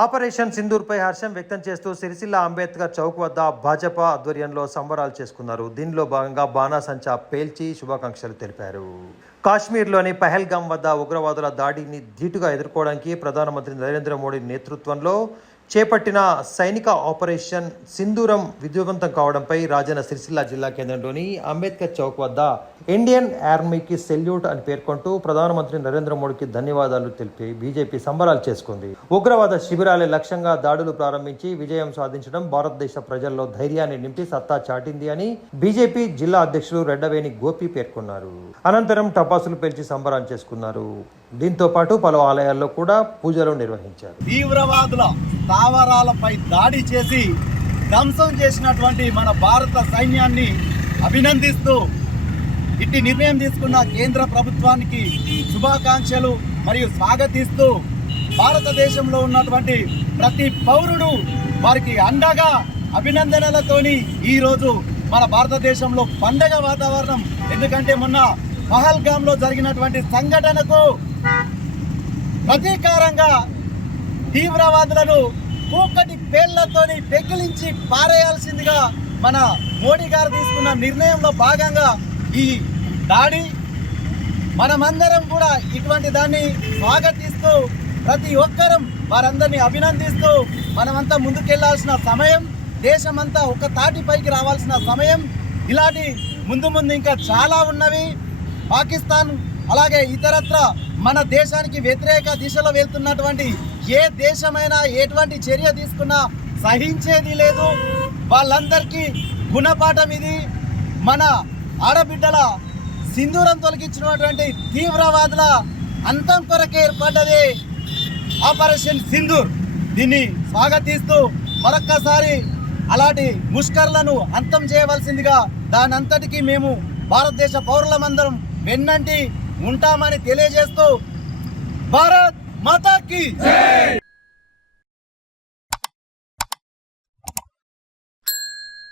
Operation సింధూర్పై హర్షం వ్యక్తం చేస్తూ సిరిసిల్ల అంబేద్కర్ చౌక్ వద్ద భాజపా ఆధ్వర్యంలో సంబరాలు చేసుకున్నారు. దీనిలో భాగంగా బాణాసంచా పేల్చి శుభాకాంక్షలు తెలిపారు. కాశ్మీర్లోని పహల్గామ్ వద్ద ఉగ్రవాదుల దాడిని ధీటుగా ఎదుర్కోవడానికి ప్రధానమంత్రి నరేంద్ర మోడీ నేతృత్వంలో చేపట్టిన సైనిక ఆపరేషన్ సింధూరం విజయవంతం కావడంపై రాజన్న సిరిసిల్ల జిల్లా కేంద్రంలోని అంబేద్కర్ చౌక్ వద్ద ఇండియన్ ఆర్మీకి సెల్యూట్ అని పేర్కొంటూ ప్రధానమంత్రి నరేంద్ర మోడీకి ధన్యవాదాలు తెలిపి బీజేపీ సంబరాలు చేసుకుంది. ఉగ్రవాద శిబిరాలే లక్ష్యంగా దాడులు ప్రారంభించి విజయం సాధించడం భారతదేశ ప్రజల్లో ధైర్యాన్ని నింపి సత్తా చాటింది అని బీజేపీ జిల్లా అధ్యక్షులు రెడ్డవేణి గోపి పేర్కొన్నారు. అనంతరం టపాసులు పేల్చి సంబరాలు చేసుకున్నారు. దీంతో పాటు పలు ఆలయాల్లో కూడా పూజలు నిర్వహించారు. తీవ్రవాదుల స్థావరాలపై దాడి చేసి ధ్వంసం చేసినటువంటి మన భారత సైన్యాన్ని అభినందిస్తూ ఇట్టి నిర్ణయం తీసుకున్న కేంద్ర ప్రభుత్వానికి శుభాకాంక్షలు మరియు స్వాగతిస్తూ భారతదేశంలో ఉన్నటువంటి ప్రతి పౌరుడు వారికి అండగా అభినందనలతోని ఈరోజు మన భారతదేశంలో పండగ వాతావరణం. ఎందుకంటే మొన్న పహల్గామ్లో జరిగినటువంటి సంఘటనకు ప్రతీకారంగా తీవ్రవాదులను కూకటి పేళ్లతోని పెకిలించి పారేయాల్సిందిగా మన మోడీ గారు తీసుకున్న నిర్ణయంలో భాగంగా ఈ దాడి మనమందరం కూడా ఇటువంటి దాన్ని స్వాగతిస్తూ ప్రతి ఒక్కరం వారందరినీ అభినందిస్తూ మనమంతా ముందుకెళ్లాల్సిన సమయం, దేశమంతా ఒక తాటిపైకి రావాల్సిన సమయం. ఇలాంటి ముందు ఇంకా చాలా ఉన్నవి. పాకిస్తాన్ అలాగే ఇతరత్ర మన దేశానికి వ్యతిరేక దిశలో వెళ్తున్నటువంటి ఏ దేశమైనా ఎటువంటి చర్య తీసుకున్నా సహించేది లేదు. వాళ్ళందరికీ గుణపాఠం ఇది. మన ఆడబిడ్డల సింధూరం తొలగించినటువంటి తీవ్రవాదుల అంతం కొరకే ఏర్పడ్డది ఆపరేషన్ సింధూర్. దీన్ని స్వాగతిస్తూ మరొక్కసారి అలాంటి ముష్కర్లను అంతం చేయవలసిందిగా దానంతటికీ మేము భారతదేశ పౌరులమందరం వెన్నంటి ఉంటామని తెలియజేస్తూ భారత్ మాతా కీ జై.